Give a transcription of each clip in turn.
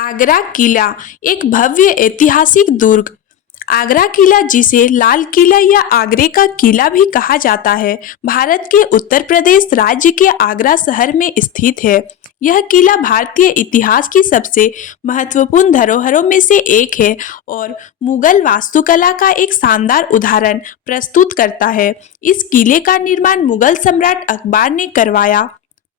आगरा किला एक भव्य ऐतिहासिक दुर्ग। आगरा किला, जिसे लाल किला या आगरे का किला भी कहा जाता है, भारत के उत्तर प्रदेश राज्य के आगरा शहर में स्थित है। यह किला भारतीय इतिहास की सबसे महत्वपूर्ण धरोहरों में से एक है और मुगल वास्तुकला का एक शानदार उदाहरण प्रस्तुत करता है। इस किले का निर्माण मुगल सम्राट अकबर ने करवाया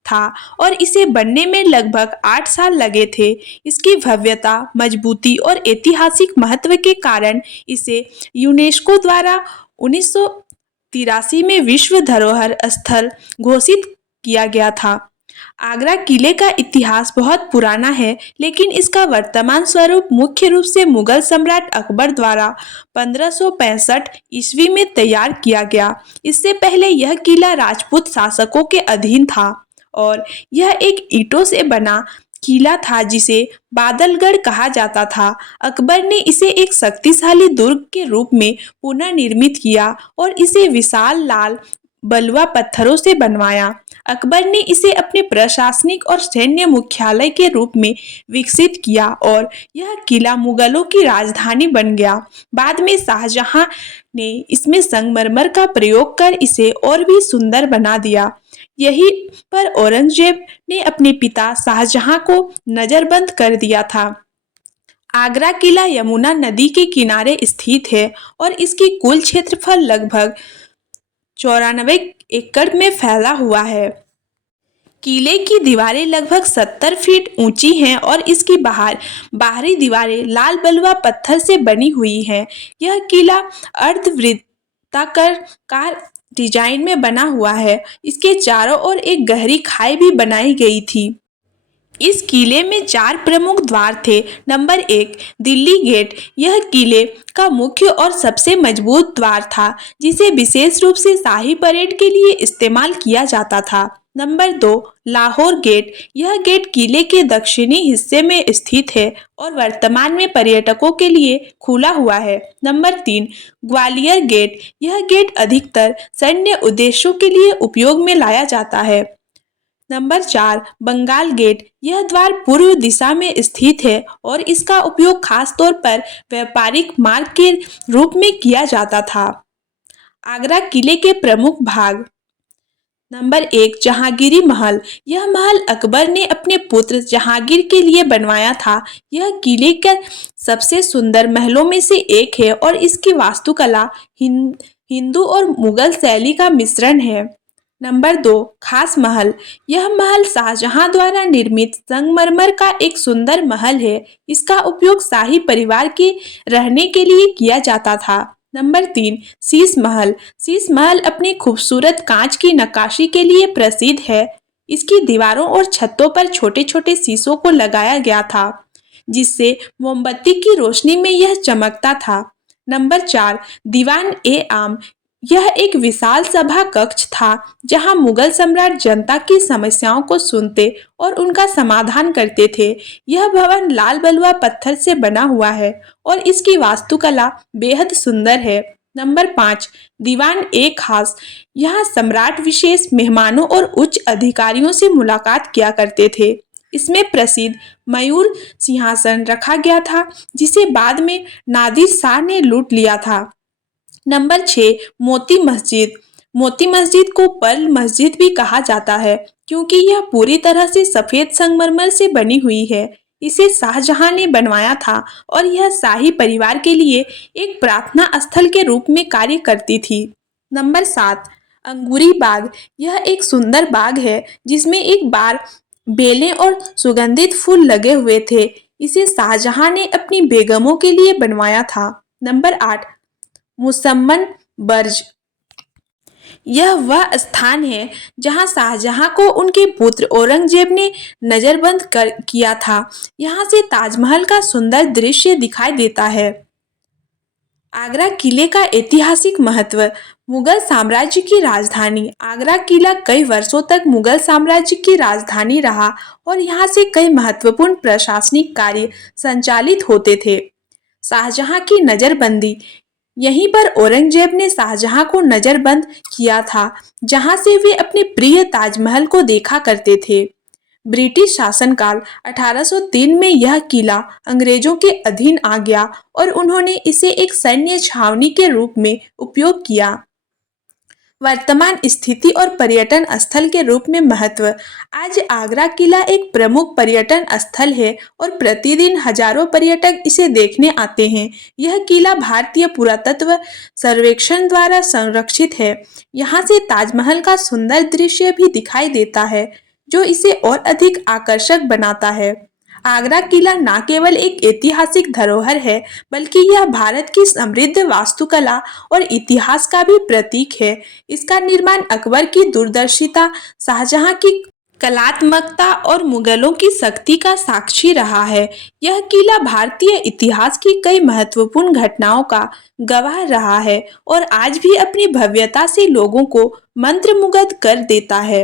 था और इसे बनने में लगभग 8 साल लगे थे। इसकी भव्यता, मजबूती और ऐतिहासिक महत्व के कारण इसे यूनेस्को द्वारा 1983 में विश्व धरोहर स्थल घोषित किया गया था। आगरा किले का इतिहास बहुत पुराना है, लेकिन इसका वर्तमान स्वरूप मुख्य रूप से मुगल सम्राट अकबर द्वारा 1565 ईस्वी में तैयार किया गया। इससे पहले यह किला राजपूत शासकों के अधीन था और यह एक ईंटों से बना किला था जिसे बादलगढ़ कहा जाता था। अकबर ने इसे एक शक्तिशाली दुर्ग के रूप में पुनर्निर्मित किया और इसे विशाल लाल बलुआ पत्थरों से बनवाया। अकबर ने इसे अपने प्रशासनिक और सैन्य मुख्यालय के रूप में विकसित किया और यह किला मुगलों की राजधानी बन गया। बाद में शाहजहां ने इसमें संगमरमर का प्रयोग कर इसे और भी सुंदर बना दिया। यहीं पर औरंगजेब ने अपने पिता शाहजहां को नजरबंद कर दिया था। आगरा किला यमुना नदी के किनारे स्थित है और इसकी कुल क्षेत्रफल लगभग 94 एकड़ में फैला हुआ है। किले की दीवारें लगभग 70 फीट ऊंची हैं और इसकी बाहरी दीवारें लाल बलुआ पत्थर से बनी हुई हैं। यह किला अर्धवृत्ताकार डिजाइन में बना हुआ है। इसके चारों ओर एक गहरी खाई भी बनाई गई थी। इस किले में 4 प्रमुख द्वार थे। Number 1, Delhi gate. यह किले का मुख्य और सबसे मजबूत द्वार था, जिसे विशेष रूप से शाही परेड के लिए इस्तेमाल किया जाता था। Number 2, Lahore gate. यह गेट किले के दक्षिणी हिस्से में स्थित है और वर्तमान में पर्यटकों के लिए खुला हुआ है। Number 3, Gwalior gate. यह गेट अधिकतर सैन्य उद्देश्यों के लिए उपयोग में लाया जाता है। Number 4, Bengal gate. यह द्वार पूर्व दिशा में स्थित है और इसका उपयोग खास तौर पर व्यापारिक मार्ग के रूप में किया जाता था। आगरा किले के प्रमुख भाग। नंबर 1, जहांगीरी महल। यह महल अकबर ने अपने पुत्र जहांगीर के लिए बनवाया था। यह किले के सबसे सुंदर महलों में से एक है और इसकी वास्तुकला हिंदू और मुगल शैली का मिश्रण है। नंबर 2, खास महल। यह महल शाहजहां द्वारा निर्मित संगमरमर का एक सुंदर महल है। इसका उपयोग शाही परिवार के रहने के लिए किया जाता था। नंबर 3, शीश महल। शीश महल अपनी खूबसूरत कांच की नक्काशी के लिए प्रसिद्ध है। इसकी दीवारों और छतों पर छोटे छोटे शीशों को लगाया गया था, जिससे मोमबत्ती की रोशनी में यह चमकता था। नंबर 4, दीवान ए आम। यह एक विशाल सभा कक्ष था जहां मुगल सम्राट जनता की समस्याओं को सुनते और उनका समाधान करते थे। यह भवन लाल बलुआ पत्थर से बना हुआ है और इसकी वास्तुकला बेहद सुंदर है। नंबर 5, दीवान ए खास। यहाँ सम्राट विशेष मेहमानों और उच्च अधिकारियों से मुलाकात किया करते थे। इसमें प्रसिद्ध मयूर सिंहासन रखा गया था, जिसे बाद में नादिर शाह ने लूट लिया था। नंबर 6, मोती मस्जिद। मोती मस्जिद को पर्ल मस्जिद भी कहा जाता है, क्योंकि यह पूरी तरह से सफेद संगमरमर से बनी हुई है। इसे शाहजहां ने बनवाया था और यह शाही परिवार के लिए एक प्रार्थना स्थल के रूप में कार्य करती थी। नंबर 7, अंगूरी बाग। यह एक सुंदर बाग है जिसमें एक बार बेलें और सुगंधित फूल लगे हुए थे। इसे शाहजहां ने अपनी बेगमों के लिए बनवाया था। नंबर 8, मुसम्मन बर्ज। यह वह स्थान है जहां शाहजहां को उनके पुत्र औरंगजेब ने नजरबंद किया था। यहाँ से ताजमहल का सुंदर दृश्य दिखाई देता है। आगरा किले का ऐतिहासिक महत्व। मुगल साम्राज्य की राजधानी। आगरा किला कई वर्षों तक मुगल साम्राज्य की राजधानी रहा और यहाँ से कई महत्वपूर्ण प्रशासनिक कार्य संचालित होते थे। शाहजहां की नजरबंदी। यहीं पर औरंगजेब ने शाहजहां को नजरबंद किया था, जहां से वे अपने प्रिय ताजमहल को देखा करते थे। ब्रिटिश शासनकाल 1803 में यह किला अंग्रेजों के अधीन आ गया और उन्होंने इसे एक सैन्य छावनी के रूप में उपयोग किया। वर्तमान स्थिति और पर्यटन स्थल के रूप में महत्व। आज आगरा किला एक प्रमुख पर्यटन स्थल है और प्रतिदिन हजारों पर्यटक इसे देखने आते हैं। यह किला भारतीय पुरातत्व सर्वेक्षण द्वारा संरक्षित है। यहाँ से ताजमहल का सुंदर दृश्य भी दिखाई देता है, जो इसे और अधिक आकर्षक बनाता है। आगरा किला न केवल एक ऐतिहासिक धरोहर है, बल्कि यह भारत की समृद्ध वास्तुकला और इतिहास का भी प्रतीक है। इसका निर्माण अकबर की दूरदर्शिता, शाहजहां की कलात्मकता और मुगलों की शक्ति का साक्षी रहा है। यह किला भारतीय इतिहास की कई महत्वपूर्ण घटनाओं का गवाह रहा है और आज भी अपनी भव्यता से लोगों को मंत्रमुग्ध कर देता है।